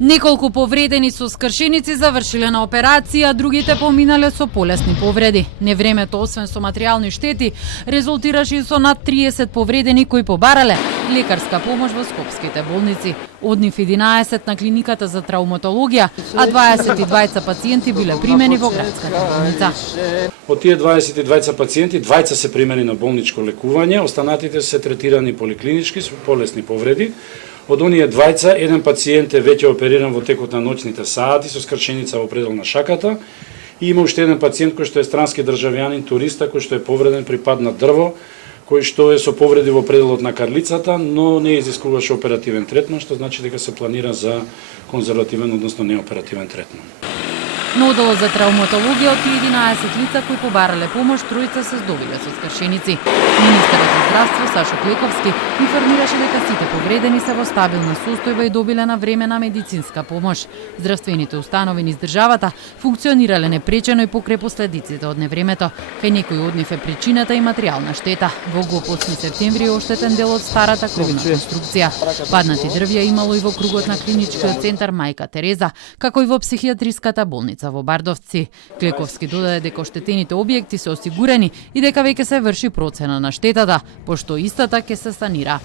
Неколку повредени со скршеници завршиле на операција, другите поминале со полесни повреди. Невремето, освен со материјални штети, резултираше и со над 30 повредени кои побарале лекарска помош во скопските болници. Од нив 11 на клиниката за травматологија, а 22 пациенти биле примени во градската болница. Од тие 22 пациенти, 20 се примени на болничко лекување, останатите се третирани поликлинички со полесни повреди. Од оние 20, еден пациент е веќе опериран во текот на ноќните сати со скршеница во предел на шаката и има уште еден пациент кој што е странски државјанин, туриста, кој што е повреден при пад на дрво, кој што е со повреди во пределот на карлицата, но не изискуваше оперативен третман, што значи дека се планира за конзервативен, односно неоперативен третман. На одделот за травматологија од 11 лица кои побарале помош, тројца се здобиле со скршеници. Министерот за здравство Сашо Клековски информираше дека сите повредени се во стабилна состојба и добиле на времена медицинска помош. Здравствените установи низ државата функционирале непречено и покрај последиците од невремето. Кај некои од нив е причината и материјална штета. Во ГОП 8 септември е оштетен дел од старата кровна конструкција. Паднати дрвја имало и во кругот на клиничкиот центар Мајка Тереза, како и во психијатриската болница во Бардовци. Клековски додаде дека оштетените објекти се осигурени и дека веќе се врши процена на штетата, пошто истата ќе се санира.